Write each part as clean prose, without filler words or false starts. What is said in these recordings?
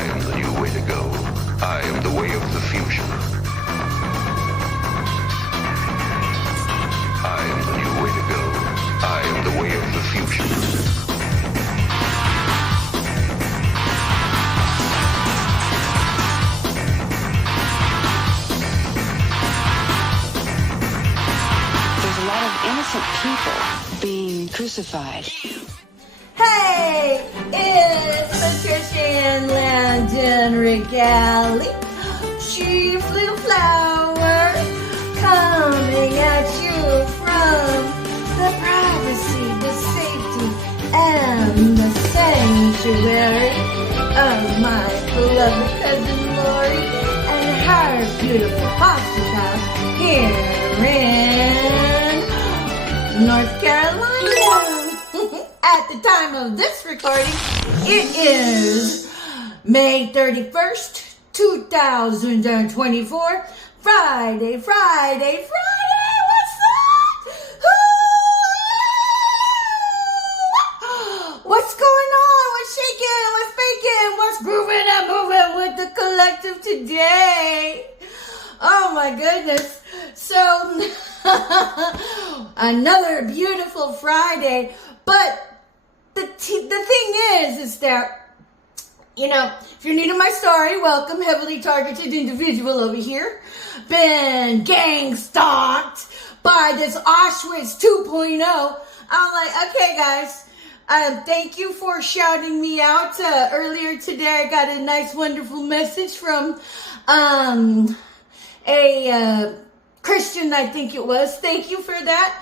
I am the new way to go. I am the way of the future. I am the new way to go. I am the way of the future. Innocent people being crucified. Hey, it's Patricia and Landon Regali, Chief Little Flower, coming at you from the privacy, the safety, and the sanctuary of my beloved cousin Lori and her beautiful hostage house here in North Carolina. At the time of this recording, it is May 31st, 2024. Friday. What's up? What's going on? What's shaking? What's baking? What's grooving and moving with the collective today? Oh my goodness. So, another beautiful Friday, but the thing is that, you know, if you're new to my story, welcome, heavily targeted individual over here, been gang stalked by this Auschwitz 2.0. I'm like, okay guys, thank you for shouting me out. Earlier today I got a nice wonderful message from a Christian, I think it was. Thank you for that.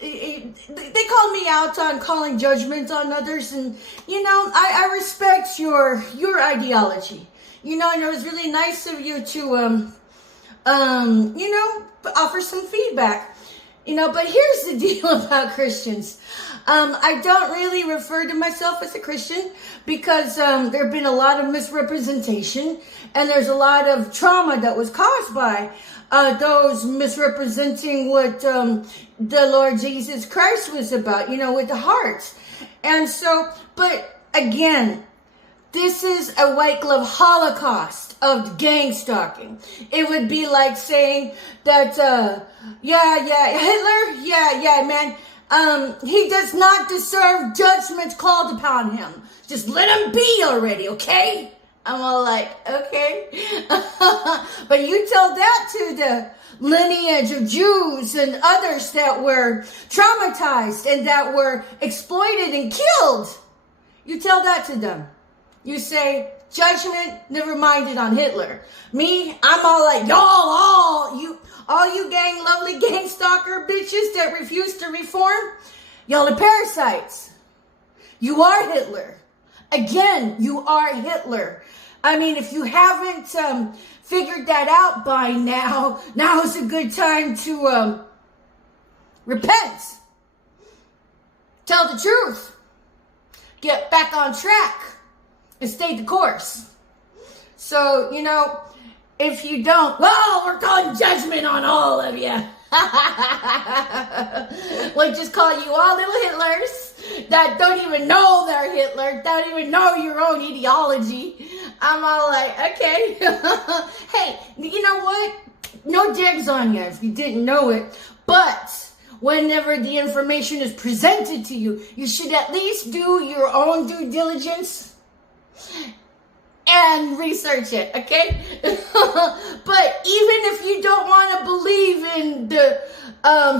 They called me out on calling judgment on others, and you know, I respect your ideology. You know, and it was really nice of you to you know, offer some feedback. You know, but here's the deal about Christians. I don't really refer to myself as a Christian because there have been a lot of misrepresentation, and there's a lot of trauma that was caused by those misrepresenting what the Lord Jesus Christ was about, you know, with the hearts. And so, but again, this is a white glove holocaust of gang stalking. It would be like saying that, Hitler, man, he does not deserve judgment called upon him. Just let him be already, okay? I'm all like, okay. But you tell that to the lineage of Jews and others that were traumatized and that were exploited and killed. You tell that to them. You say, judgment, never minded on Hitler. Me, I'm all like, all you lovely gang stalker bitches that refuse to reform, y'all are parasites. You are Hitler. Again, you are Hitler. I mean, if you haven't figured that out by now is a good time to repent. Tell the truth. Get back on track and stay the course. So, you know, if you don't, well, we're calling judgment on all of you. We'll just call you all little Hitlers that don't even know they're Hitler, don't even know your own ideology. I'm all like, okay. Hey, you know what? No digs on you if you didn't know it. But whenever the information is presented to you, you should at least do your own due diligence and research it, okay? But even if you don't want to believe in the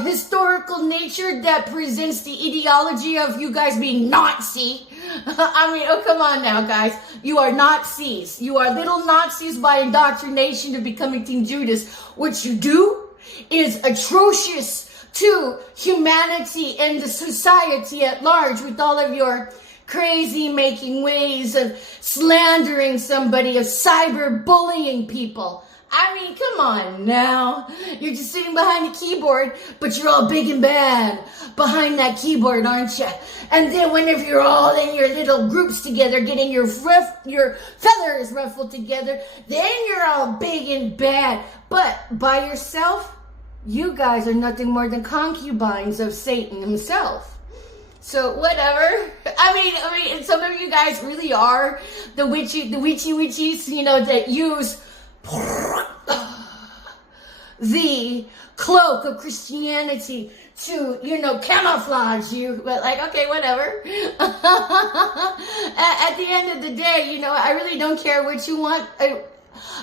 historical nature that presents the ideology of you guys being Nazi, I mean, oh, come on now, guys. You are Nazis. You are little Nazis by indoctrination to becoming Team Judas. What you do is atrocious to humanity and the society at large with all of your crazy making ways of slandering somebody, of cyber bullying people. I mean, come on now. You're just sitting behind the keyboard, but you're all big and bad behind that keyboard, aren't you? And then whenever you're all in your little groups together, getting your feathers ruffled together, then you're all big and bad. But by yourself, you guys are nothing more than concubines of Satan himself. So whatever. I mean, and some of you guys really are the witchies, you know, that use the cloak of Christianity to, you know, camouflage you. But like, okay, whatever. At the end of the day, you know, I really don't care what you want.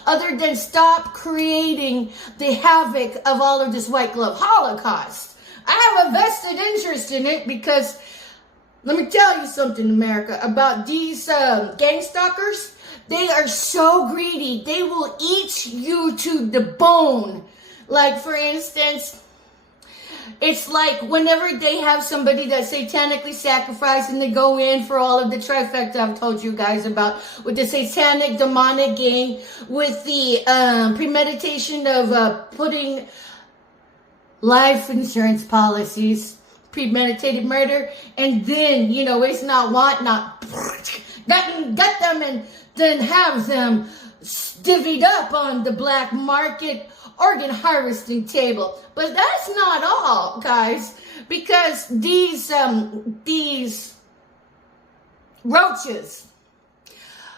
Other than stop creating the havoc of all of this white glove Holocaust. I have a vested interest in it because let me tell you something, America, about these gang stalkers. They are so greedy. They will eat you to the bone. Like, for instance, it's like whenever they have somebody that's satanically sacrificed and they go in for all of the trifecta I've told you guys about, with the satanic demonic gang, with the premeditation of putting life insurance policies, premeditated murder, and then, you know, it's not want, not get them and then have them divvied up on the black market organ harvesting table. But that's not all, guys, because these roaches,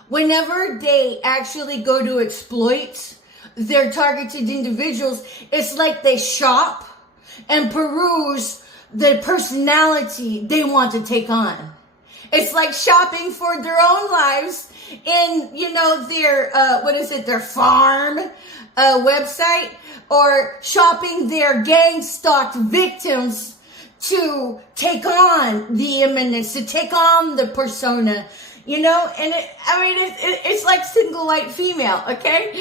whenever they actually go to exploit their targeted individuals, it's like they shop and peruse the personality they want to take on. It's like shopping for their own lives in, you know, their, their farm website, or shopping their gang-stalked victims to take on the imminence, to take on the persona, you know? And it's like single white female, okay?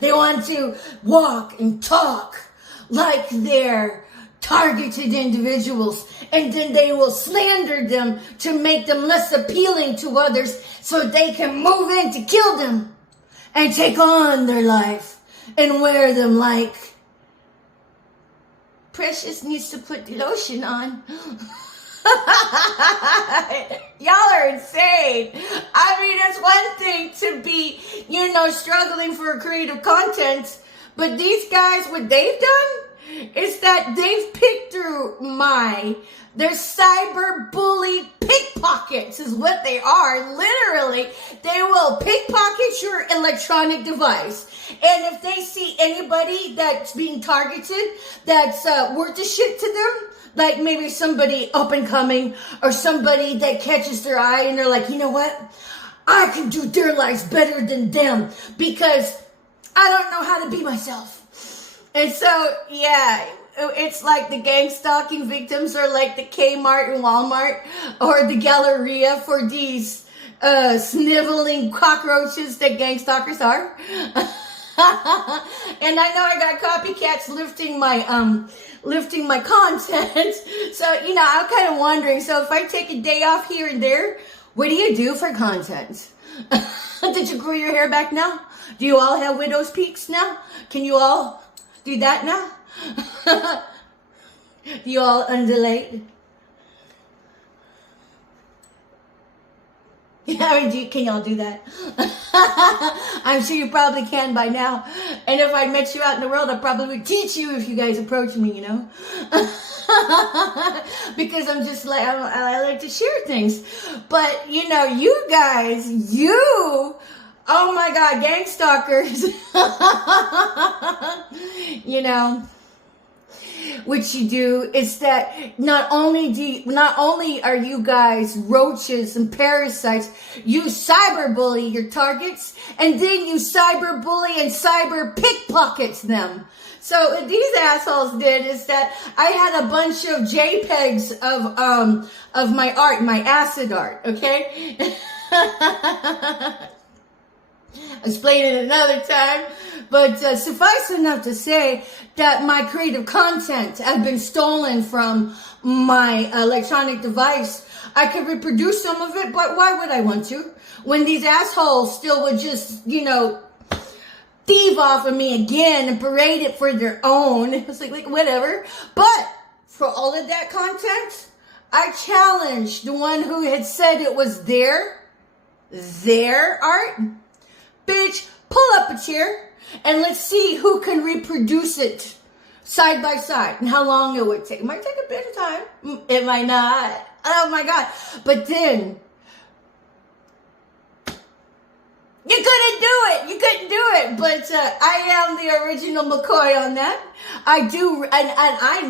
They want to walk and talk like they're targeted individuals, and then they will slander them to make them less appealing to others so they can move in to kill them and take on their life and wear them like Precious needs to put the lotion on. Y'all are insane. I mean, it's one thing to be, you know, struggling for creative content, but these guys, what they've done is that they've picked through their cyber bully pickpockets is what they are. Literally, they will pickpocket your electronic device. And if they see anybody that's being targeted that's worth a shit to them, like maybe somebody up and coming or somebody that catches their eye and they're like, you know what? I can do their lives better than them because I don't know how to be myself. And so, yeah, it's like the gang stalking victims are like the Kmart and Walmart or the Galleria for these sniveling cockroaches that gang stalkers are. And I know I got copycats lifting my content. So, you know, I'm kind of wondering, so if I take a day off here and there, what do you do for content? Did you grow your hair back now? Do you all have widow's peaks now? Can you all do that now? Do you all undulate? Yeah, can y'all do that? I'm sure you probably can by now. And if I met you out in the world, I probably would teach you if you guys approach me, you know? Because I'm just like, I like to share things. But, you know, you guys, oh my God, gang stalkers. You know, what you do is that not only are you guys roaches and parasites, you cyberbully your targets, and then you cyberbully and cyber pickpockets them. So what these assholes did is that I had a bunch of JPEGs of my art, my acid art, okay? I'll explain it another time. But suffice enough to say that my creative content had been stolen from my electronic device. I could reproduce some of it, but why would I want to? When these assholes still would just, you know, thieve off of me again and parade it for their own. It was like whatever. But for all of that content, I challenged the one who had said it was their art. Bitch, pull up a chair and let's see who can reproduce it side by side, and how long it would take. It might take a bit of time. It might not. Oh my God. But then, you couldn't do it. You couldn't do it. But I am the original McCoy on that. I do, and I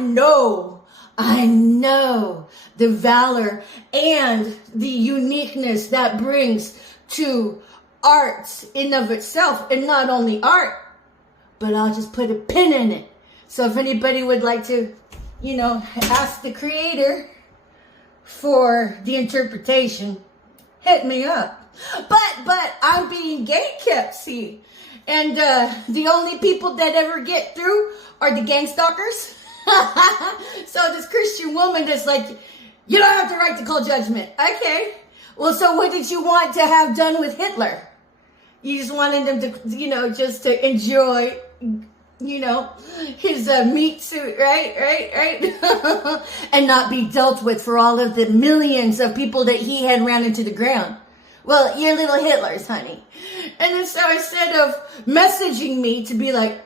know the valor and the uniqueness that brings to art in of itself, and not only art, but I'll just put a pin in it. So if anybody would like to, ask the creator for the interpretation, hit me up. But I'm being gate-kept, see. And the only people that ever get through are the gang stalkers. So this Christian woman that's like, you don't have the right to call judgment. Okay. Well, so what did you want to have done with Hitler? You just wanted them to, just to enjoy, his meat suit, right? And not be dealt with for all of the millions of people that he had ran into the ground. Well, you're little Hitlers, honey. And then so instead of messaging me to be like,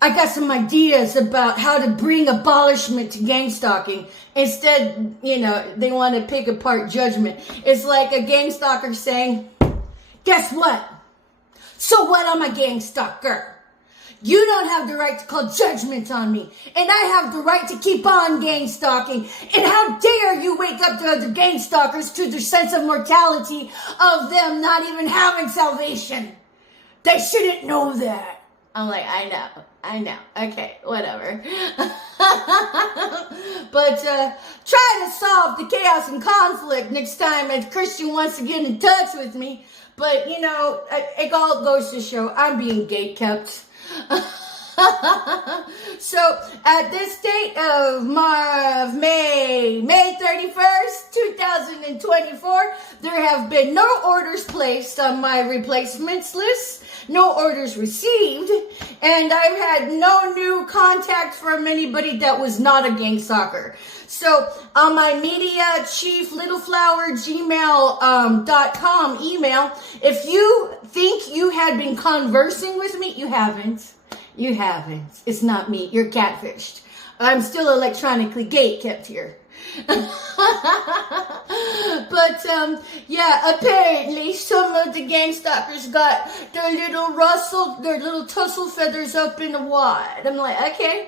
I got some ideas about how to bring abolishment to gang stalking. Instead, they want to pick apart judgment. It's like a gang stalker saying, guess what? So what, I'm a gang stalker. You don't have the right to call judgment on me. And I have the right to keep on gang stalking. And how dare you wake up the other gang stalkers to their sense of mortality of them not even having salvation. They shouldn't know that. I'm like, I know. Okay, whatever. But try to solve the chaos and conflict next time a Christian wants to get in touch with me. But, it all goes to show I'm being gate-kept. So at this date of May 31st, 2024, there have been no orders placed on my replacements list, no orders received, and I've had no new contact from anybody that was not a gang stalker. So on my media chief littleflower gmail.com email, if you think you had been conversing with me, you haven't. You haven't. It's not me. You're catfished. I'm still electronically gate-kept here. But, apparently some of the gang stalkers got their little tussle feathers up in the wad. I'm like, okay,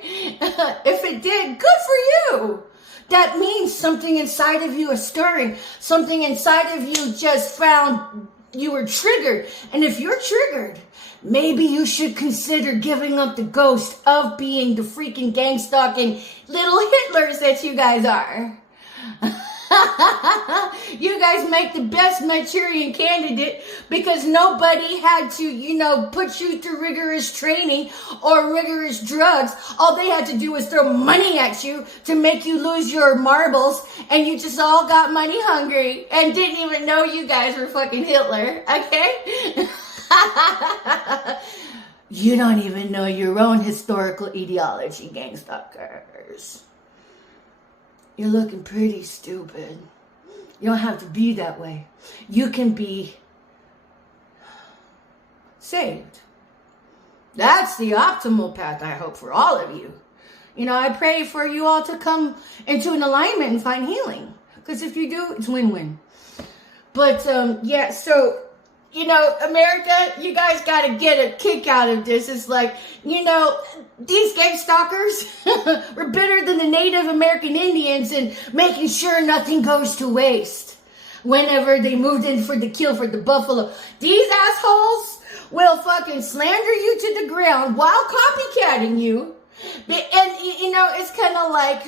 if it did, good for you. That means something inside of you is stirring. Something inside of you just found you were triggered. And if you're triggered, maybe you should consider giving up the ghost of being the freaking gang stalking little Hitlers that you guys are. You guys make the best Manchurian candidate because nobody had to, put you through rigorous training or rigorous drugs. All they had to do was throw money at you to make you lose your marbles, and you just all got money hungry and didn't even know you guys were fucking Hitler, okay? You don't even know your own historical ideology, gang stalkers. You're looking pretty stupid. You don't have to be that way. You can be saved. That's the optimal path, I hope, for all of you. I pray for you all to come into an alignment and find healing. Because if you do, it's win-win. But, so... America, you guys got to get a kick out of this. It's like, these gang stalkers were better than the Native American Indians in making sure nothing goes to waste. Whenever they moved in for the kill for the buffalo, these assholes will fucking slander you to the ground while copycatting you. And, it's kind of like...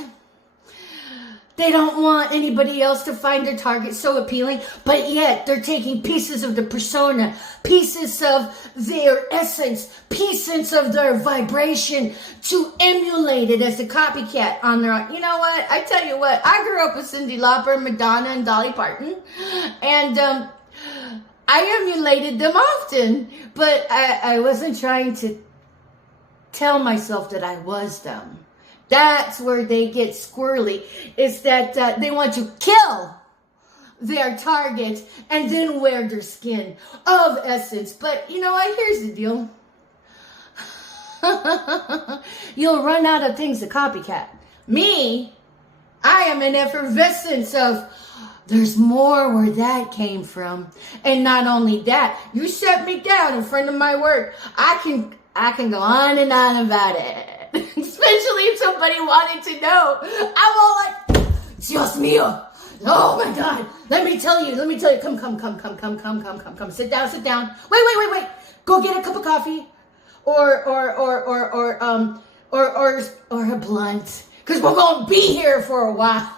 They don't want anybody else to find their target so appealing, but yet they're taking pieces of the persona, pieces of their essence, pieces of their vibration to emulate it as a copycat on their own. You know what? I tell you what, I grew up with Cyndi Lauper, Madonna, and Dolly Parton, and I emulated them often, but I wasn't trying to tell myself that I was them. That's where they get squirrely, is that they want to kill their target and then wear their skin of essence. But, here's the deal. you'll run out of things to copycat. Me, I am an effervescence of, there's more where that came from. And not only that, you set me down in front of my work. I can go on and on about it. Especially if somebody wanted to know. I'm all like, Dios mío. Oh my God. Let me tell you. Come. Sit down. Wait. Go get a cup of coffee. Or a blunt. Because we're going to be here for a while.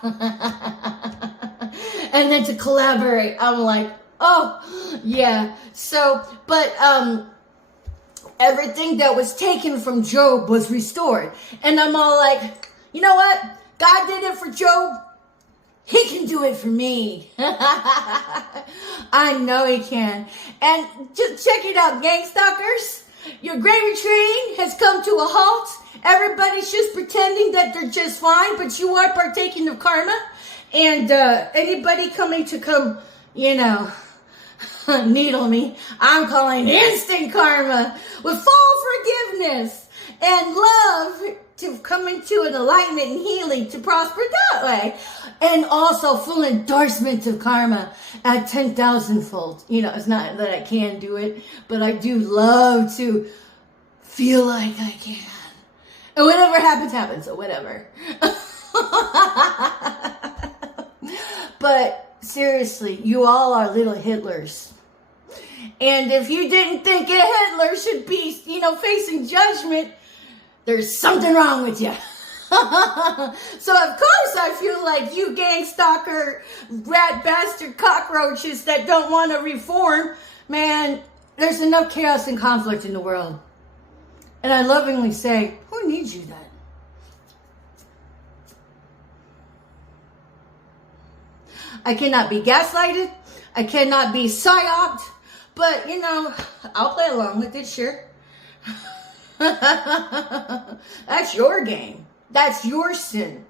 And then to collaborate, I'm like, oh, yeah. So, but, everything that was taken from Job was restored. And I'm all like, you know what? God did it for Job. He can do it for me. I know he can. And just check it out, gang stalkers. Your gravy train has come to a halt. Everybody's just pretending that they're just fine, but you are partaking of karma. And anybody coming to come, needle me, I'm calling instant karma with full forgiveness and love to come into an alignment and healing to prosper that way. And also full endorsement of karma at 10,000-fold. It's not that I can do it, but I do love to feel like I can. And whatever happens, or whatever. But seriously, you all are little Hitlers. And if you didn't think a Hitler should be, facing judgment, there's something wrong with you. So of course I feel like you gang stalker, rat bastard cockroaches that don't want to reform, man, there's enough chaos and conflict in the world. And I lovingly say, who needs you then? I cannot be gaslighted. I cannot be psyoped. But, I'll play along with it, sure. That's your game. That's your sin.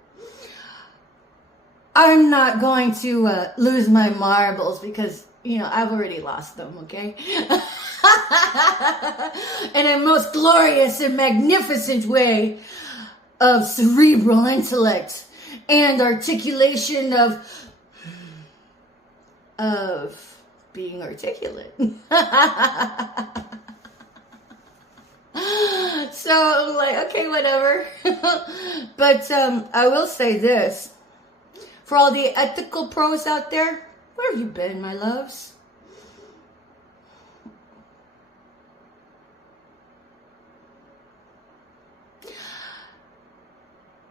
I'm not going to lose my marbles because, I've already lost them, okay? In a most glorious and magnificent way of cerebral intellect and articulation of being articulate. So I'm like, okay, whatever. But I will say this. For all the ethical pros out there, where have you been, my loves?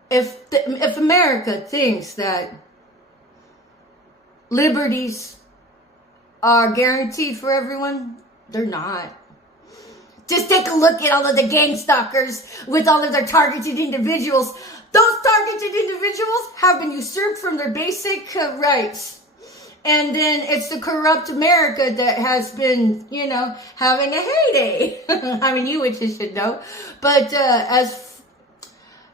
If America thinks that liberties are guaranteed for everyone, they're not. Just take a look at all of the gang stalkers with all of their targeted individuals. Those targeted individuals have been usurped from their basic rights. And then it's the corrupt America that has been, having a heyday. I mean, you witches should know. But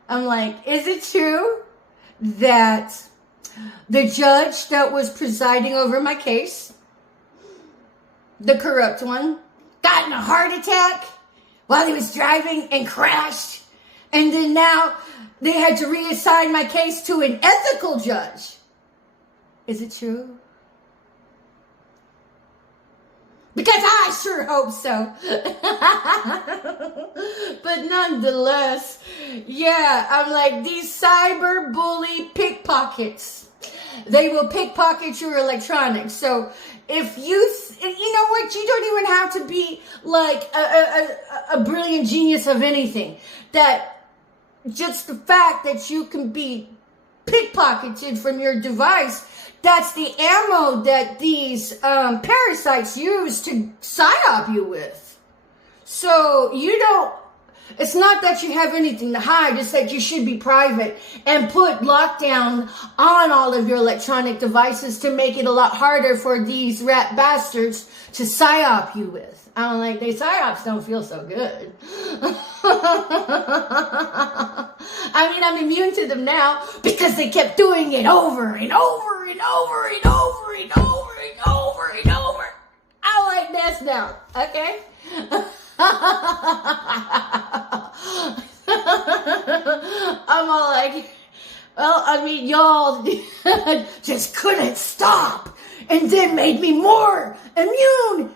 I'm like, is it true that the judge that was presiding over my case, the corrupt one, got in a heart attack while he was driving and crashed? And then now they had to reassign my case to an ethical judge. Is it true? Because I sure hope so. But nonetheless, yeah, I'm like, these cyber bully pickpockets, they will pickpocket your electronics. So if you know what, you don't even have to be like a brilliant genius of anything. That just the fact that you can be pickpocketed from your device, that's the ammo that these parasites use to psyop you with. So it's not that you have anything to hide, it's that you should be private and put lockdown on all of your electronic devices to make it a lot harder for these rat bastards to psyop you with. I don't like, they psyops don't feel so good. I mean, I'm immune to them now because they kept doing it over and over and over and over and over and over and over. I like this now, okay? I'm all like, well, I mean, y'all just couldn't stop. And then made me more immune.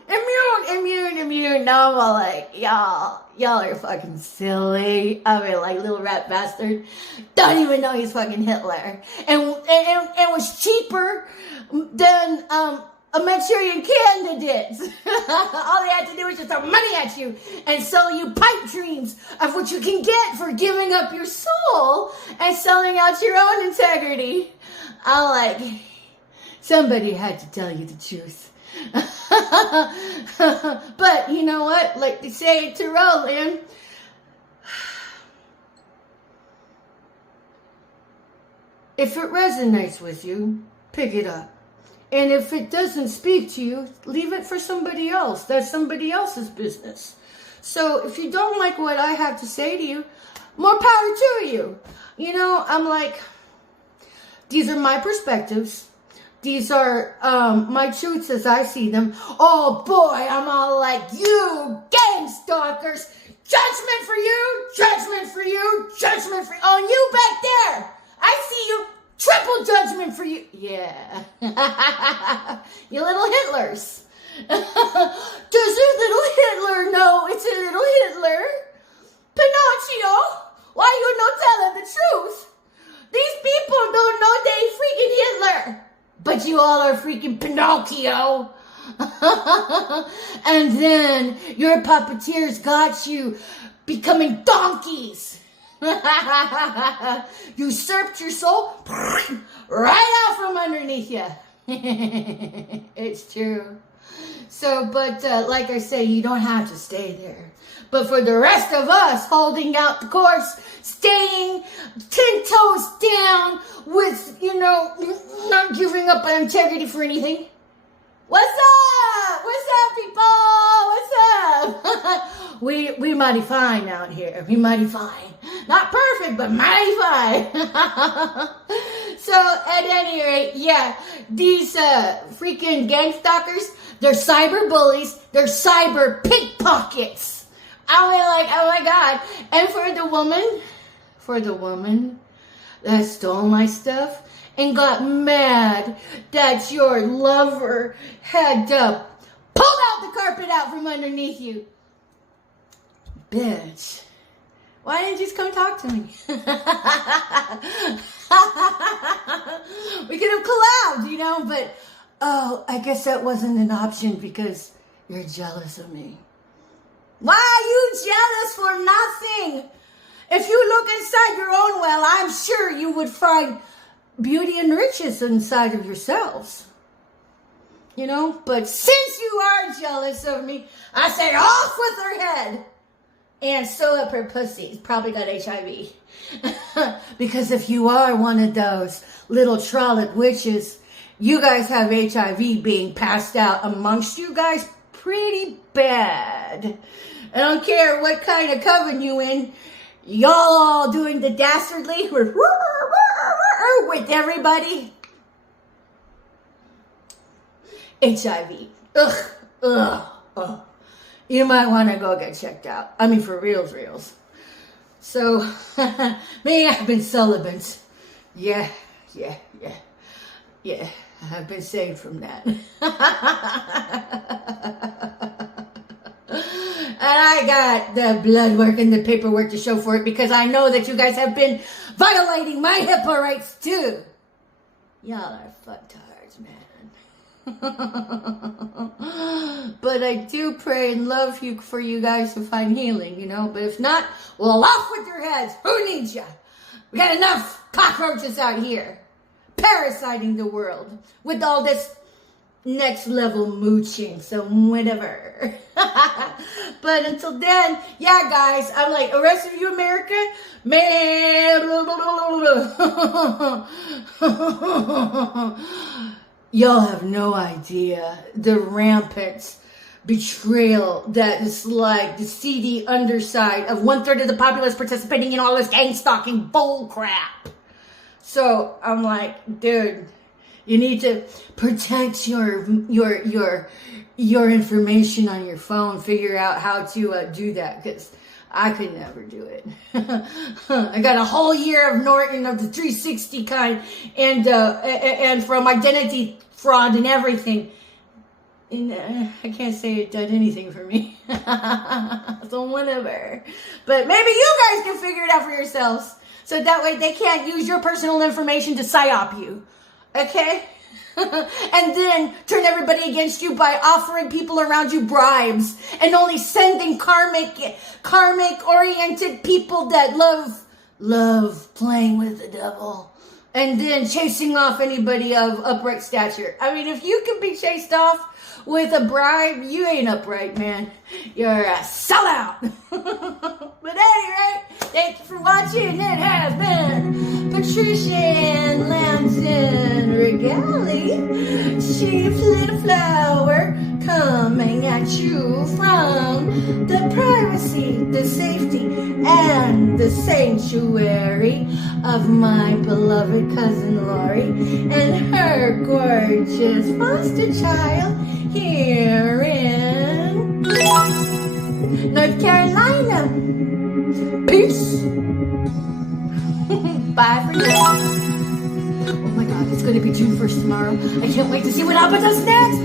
Now I'm all like, y'all are fucking silly. I mean, like, little rat bastard. Don't even know he's fucking Hitler. And was cheaper than, a Manchurian candidates. All they had to do was just throw money at you and sell you pipe dreams of what you can get for giving up your soul and selling out your own integrity. I'm like, somebody had to tell you the truth. But you know what? Like they say in Tyrell land, if it resonates with you, pick it up. And if it doesn't speak to you, leave it for somebody else. That's somebody else's business. So if you don't like what I have to say to you, more power to you. You know, I'm like, these are my perspectives. These are my truths as I see them. Oh boy, I'm all like, you gang stalkers. Judgment for you, judgment for you, judgment for you. Oh, you back there. I see you. Triple judgment for you. Yeah. You little Hitlers. Does a little Hitler know it's a little Hitler? Pinocchio, why you not telling the truth? These people don't know they freaking Hitler. But you all are freaking Pinocchio. And then your puppeteers got you becoming donkeys. Usurped your soul right out from underneath you. It's true. So, but like I say, you don't have to stay there. But for the rest of us holding out the course, staying 10 toes down with, you know, not giving up our integrity for anything. What's up? What's up, people? What's up? we mighty fine out here. We mighty fine. Not perfect, but mighty fine. So, at any rate, yeah, these freaking gang stalkers, they're cyber bullies. They're cyber pickpockets. I was like, oh my God. And for the woman that stole my stuff and got mad that your lover had pulled out the carpet out from underneath you. Bitch, why didn't you just come talk to me? We could have collabed, you know, but oh, I guess that wasn't an option because you're jealous of me. Why are you jealous for nothing? If you look inside your own well, I'm sure you would find beauty and riches inside of yourselves. You know, but since you are jealous of me, I say off with her head. And sew up her pussy. It's probably got HIV. Because if you are one of those little trollop witches, you guys have HIV being passed out amongst you guys pretty bad. I don't care what kind of coven you in. Y'all all doing the dastardly with everybody. HIV. Ugh. You might want to go get checked out. I mean, for reals. So, me, I've been celibate. Yeah. I've been saved from that. And I got the blood work and the paperwork to show for it because I know that you guys have been violating my HIPAA rights too. Y'all are fucktards, man. But I do pray and love you for you guys to find healing, you know. But if not, well, off with your heads. Who needs ya? We got enough cockroaches out here parasiting the world with all this next level mooching. So whatever. But until then, yeah, guys, I'm like, the rest of you, America, man. Y'all have no idea the rampant betrayal that is like the seedy underside of 1/3 of the populace participating in all this gang stalking bull crap. So I'm like, dude, you need to protect your information on your phone. Figure out how to do that because I could never do it. I got a whole year of Norton of the 360 kind, and from identity fraud and everything. And I can't say it did anything for me. So whatever. But maybe you guys can figure it out for yourselves. So that way they can't use your personal information to psyop you. Okay? And then turn everybody against you by offering people around you bribes and only sending karmic oriented people that love playing with the devil, and then chasing off anybody of upright stature. I mean, if you can be chased off with a bribe, you ain't upright, man. You're a sellout. But anyway, thank you for watching. It has been Patricia Ann Lamson Regali, Chief Little Flower, coming at you from the privacy, the safety, and the sanctuary of my beloved cousin Lori and her gorgeous foster child here in North Carolina. Peace. Bye for now. Oh my God, it's going to be June 1st tomorrow. I can't wait to see what happens next.